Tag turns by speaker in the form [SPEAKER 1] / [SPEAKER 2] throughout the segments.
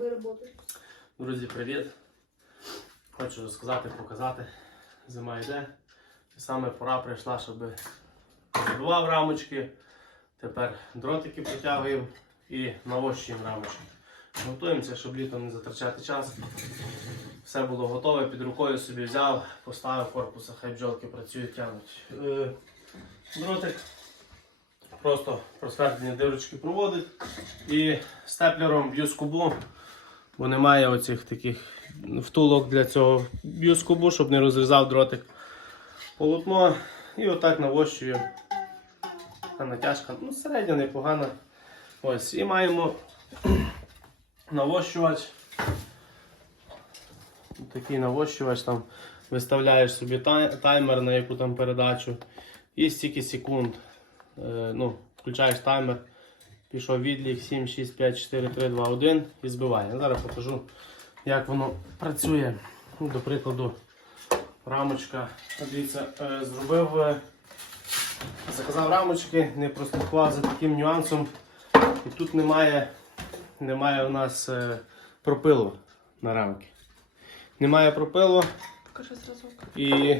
[SPEAKER 1] гриби работают.
[SPEAKER 2] Друзі, привіт! Хочу розказати, показати. Зима йде. Саме пора прийшла, щоб забивав рамочки. Тепер дротики протягуємо і навощуємо рамочки. Готуємося, щоб літом не затрачати час. Все було готове, під рукою собі взяв, поставив корпуса, хай бджолки працюють, тягнуть. Е, Дротик просто просвердлені дирочки проводить і степлером б'ю скобу бо немає оцих таких втулок для цього. Б'ю скобу, щоб не розрізав дротик полотно. І отак навощую. Така натяжка, ну середня, непогана. Ось, і маємо навощувач. Такий навощувач там виставляєш собі таймер на яку там передачу. І стільки секунд. Е, ну, включаєш таймер. Пішов відлік 7, 6, 5, 4, 3, 2, 1 і збиває. Зараз покажу, як воно працює. Ну, До прикладу, рамочка. Дивіться, е, зробив, е, заказав рамочки, не прослідкував за таким нюансом. І тут немає, немає у нас пропилу на рамки. Немає пропилу
[SPEAKER 1] Покажи зразок.
[SPEAKER 2] і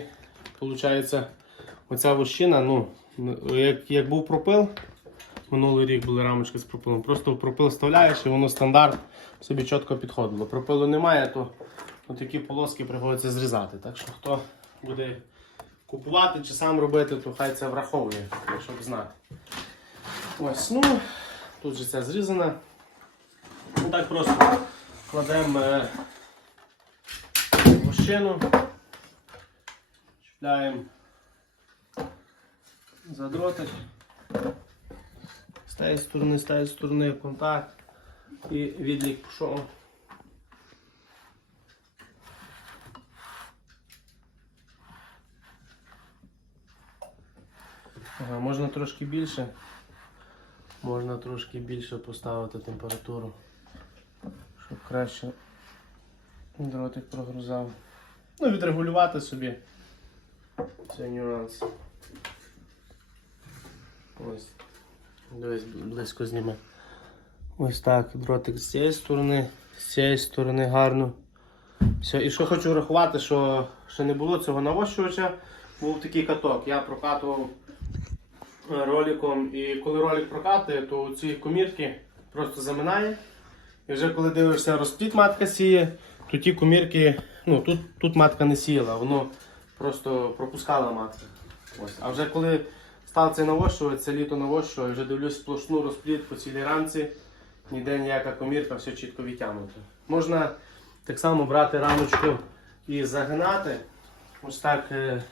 [SPEAKER 2] виходить, оця вощина, ну, як, як був пропил, Минулий рік були рамочки з пропилом. Просто пропил вставляєш і воно стандарт собі чітко підходило. Пропилу немає, то такі полоски приходиться зрізати. Так що хто буде купувати чи сам робити, то хай це враховує, щоб знати. Ось, ну, тут же це зрізано. Ну так просто кладемо е, вощину, чіпляємо за дротик. З тієї сторони, з тієї сторони контакт і відлік пішов. Ага, можна трошки більше. Можна трошки більше поставити температуру, щоб краще дротик прогрузав. Ну, відрегулювати собі цей нюанс. Ось. Дивись, близько зніме. Ось так, дротик з цієї сторони, з цієї сторони гарно. Все. І що хочу врахувати, що ще не було цього навощувача, був такий каток. Я прокатував е, роликом, і коли ролик прокатує, то ці комірки просто заминає. І вже коли дивишся розпліт матка сіє, то ті комірки, ну тут, тут матка не сіяла, воно просто пропускала матка. Ось. А вже коли Навощувати, це літо навощував, вже дивлюсь сплошну розпліт по цілій рамці, ніде ніяка комірка, все чітко відтягнуто. Можна так само брати рамочку і загинати. Ось так, е,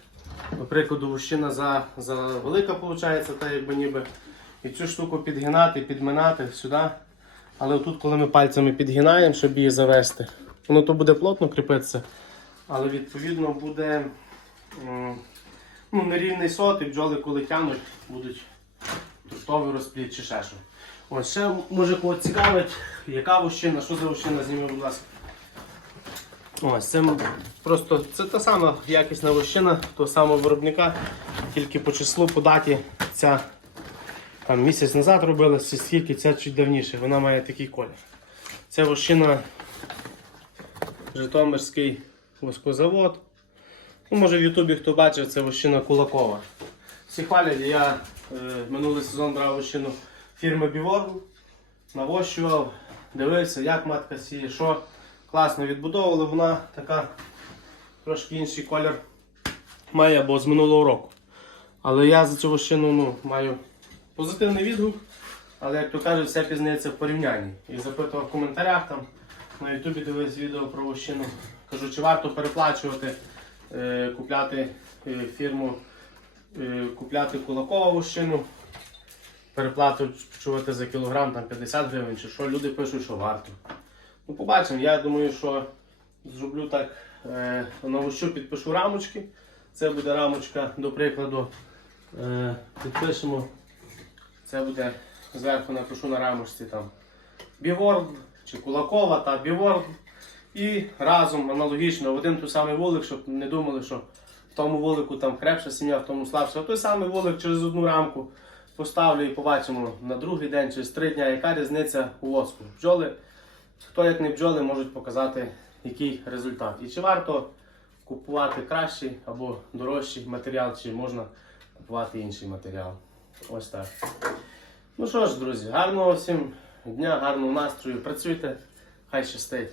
[SPEAKER 2] до прикладу, вущина за, за велика виходить, так якби ніби. І цю штуку підгинати, підминати сюди. Але тут, коли ми пальцями підгинаємо, щоб її завести, воно то буде плотно кріпитися, але відповідно буде. Ну, нерівний сот, і бджоли, коли тянуть, будуть трутовий розпліт чи ще що. Ось ще може кого цікавить, яка вощина, що за вощина, зніми, будь ласка. Ось, це просто це та сама якісна вощина того самого виробника, тільки по числу, по даті ця там місяць назад робила, чи скільки ця чуть давніше, вона має такий колір. Це вощина Житомирський воскозавод. Ну, може в Ютубі хто бачив, це вощина Кулакова. Всі хвалять, я е, минулий сезон брав вощину фірми Біворн, навощував, дивився, як матка сіє, що класно відбудовували, вона така трошки інший колір має, бо з минулого року. Але я за цю вощину ну, маю позитивний відгук, але як то кажуть, все пізнається в порівнянні. І запитував в коментарях там на Ютубі дивився відео про вощину. Кажу, чи варто переплачувати купляти е, фірму, е, купляти кулакову вощину, переплачувати за кілограм там, 50 гривень чи що. Люди пишуть, що варто. Ну, побачимо. Я думаю, що зроблю так, е, на вощу підпишу рамочки. Це буде рамочка, до прикладу, е, підпишемо. Це буде зверху напишу на рамочці там Біворд чи Кулакова та Біворд. І разом аналогічно в один той самий волик, щоб не думали, що в тому волику там крепша сім'я, в тому слабша. Той самий волик через одну рамку поставлю і побачимо на другий день, через три дні, яка різниця у воску. Бджоли, хто як не бджоли, можуть показати, який результат. І чи варто купувати кращий або дорожчий матеріал, чи можна купувати інший матеріал. Ось так. Ну що ж, друзі, гарного всім дня, гарного настрою. Працюйте, хай щастить.